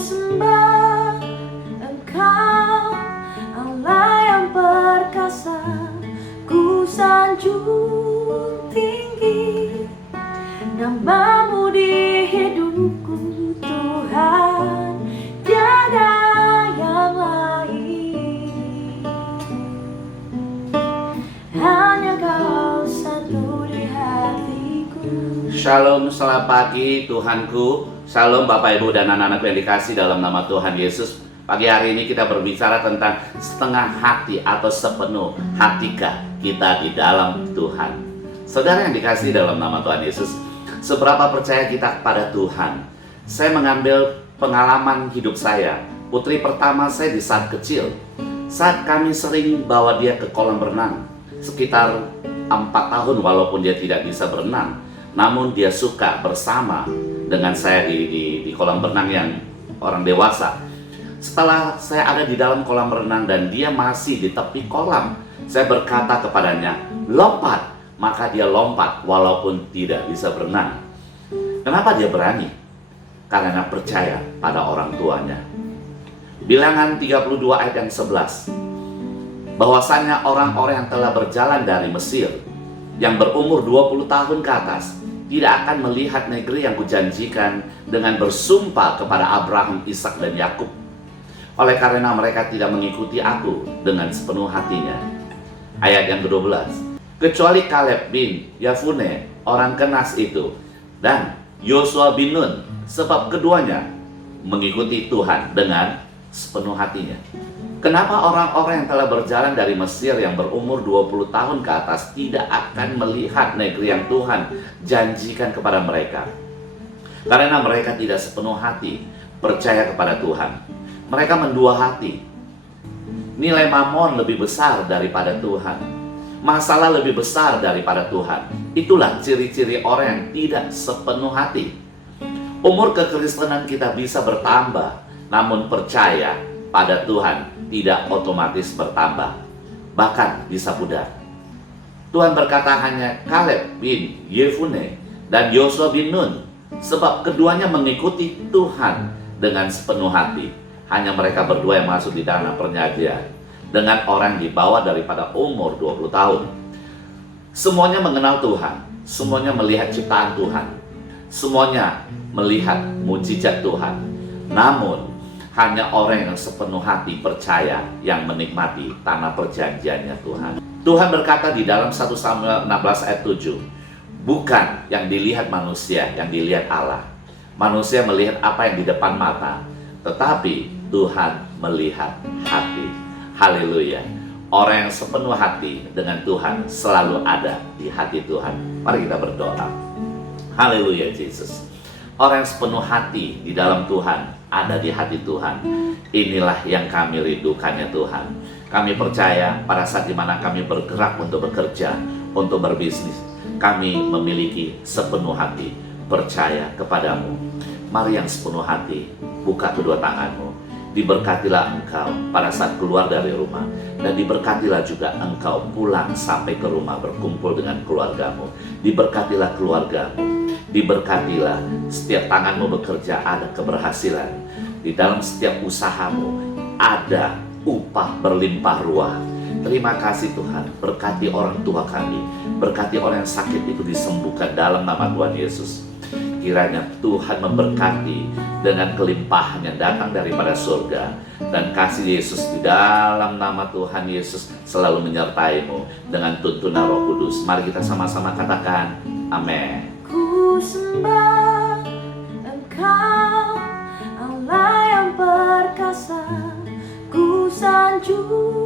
sembah Engkau, Allah yang perkasa. Ku sanjung tinggi namamu di hidupku, Tuhan, tiada yang lain. Hanya Kau satu di hatiku. Shalom, selamat pagi Tuhanku. Shalom Bapak Ibu dan anak-anak yang dikasih dalam nama Tuhan Yesus. Pagi hari ini kita berbicara tentang setengah hati atau sepenuh hatikah kita di dalam Tuhan. Saudara yang dikasih dalam nama Tuhan Yesus, seberapa percaya kita kepada Tuhan? Saya mengambil pengalaman hidup saya. Putri pertama saya di saat kecil, saat kami sering bawa dia ke kolam renang. Sekitar 4 tahun walaupun dia tidak bisa berenang, namun dia suka bersama dengan saya di kolam renang yang orang dewasa. Setelah saya ada di dalam kolam renang dan dia masih di tepi kolam, saya berkata kepadanya, lompat. Maka dia lompat walaupun tidak bisa berenang. Kenapa dia berani? Karena percaya pada orang tuanya. Bilangan 32 ayat yang 11, bahwasanya orang-orang yang telah berjalan dari Mesir, yang berumur 20 tahun ke atas, tidak akan melihat negeri yang kujanjikan dengan bersumpah kepada Abraham, Ishak dan Yakub. Oleh karena mereka tidak mengikuti aku dengan sepenuh hatinya. Ayat yang ke-12, kecuali Kaleb bin Yefune, orang Kenas itu, dan Yosua bin Nun, sebab keduanya mengikuti Tuhan dengan sepenuh hatinya. Kenapa orang-orang yang telah berjalan dari Mesir yang berumur 20 tahun ke atas tidak akan melihat negeri yang Tuhan janjikan kepada mereka? Karena mereka tidak sepenuh hati percaya kepada Tuhan. Mereka mendua hati. Nilai mamon lebih besar daripada Tuhan. Masalah lebih besar daripada Tuhan. Itulah ciri-ciri orang yang tidak sepenuh hati. Umur kekristenan kita bisa bertambah, namun percaya pada Tuhan tidak otomatis bertambah, bahkan bisa pudar. Tuhan berkata hanya Kaleb bin Yefune dan Yosua bin Nun, sebab keduanya mengikuti Tuhan dengan sepenuh hati. Hanya mereka berdua yang masuk di tanah perjanjian dengan orang di bawah daripada umur 20 tahun. Semuanya mengenal Tuhan, semuanya melihat ciptaan Tuhan, semuanya melihat mujizat Tuhan. Namun hanya orang yang sepenuh hati percaya yang menikmati tanah perjanjiannya Tuhan. Tuhan berkata di dalam 1 Samuel 16 ayat 7, bukan yang dilihat manusia, yang dilihat Allah. Manusia melihat apa yang di depan mata, tetapi Tuhan melihat hati. Haleluya. Orang yang sepenuh hati dengan Tuhan selalu ada di hati Tuhan. Mari kita berdoa. Haleluya Yesus. Orang yang sepenuh hati di dalam Tuhan ada di hati Tuhan. Inilah yang kami rindukannya Tuhan. Kami percaya pada saat dimana kami bergerak untuk bekerja, untuk berbisnis, kami memiliki sepenuh hati percaya kepadamu. Mari yang sepenuh hati, buka kedua tanganmu. Diberkatilah engkau pada saat keluar dari rumah, dan diberkatilah juga engkau pulang sampai ke rumah berkumpul dengan keluargamu. Diberkatilah keluargamu, diberkatilah setiap tanganmu bekerja ada keberhasilan. Di dalam setiap usahamu ada upah berlimpah ruah. Terima kasih Tuhan, berkati orang tua kami, berkati orang yang sakit itu disembuhkan dalam nama Tuhan Yesus. Kiranya Tuhan memberkati dengan kelimpahan yang datang daripada surga, dan kasih Yesus di dalam nama Tuhan Yesus selalu menyertaimu dengan tuntunan Roh Kudus. Mari kita sama-sama katakan amin. Ku sembah Engkau, Allah yang perkasa. Ku sanjung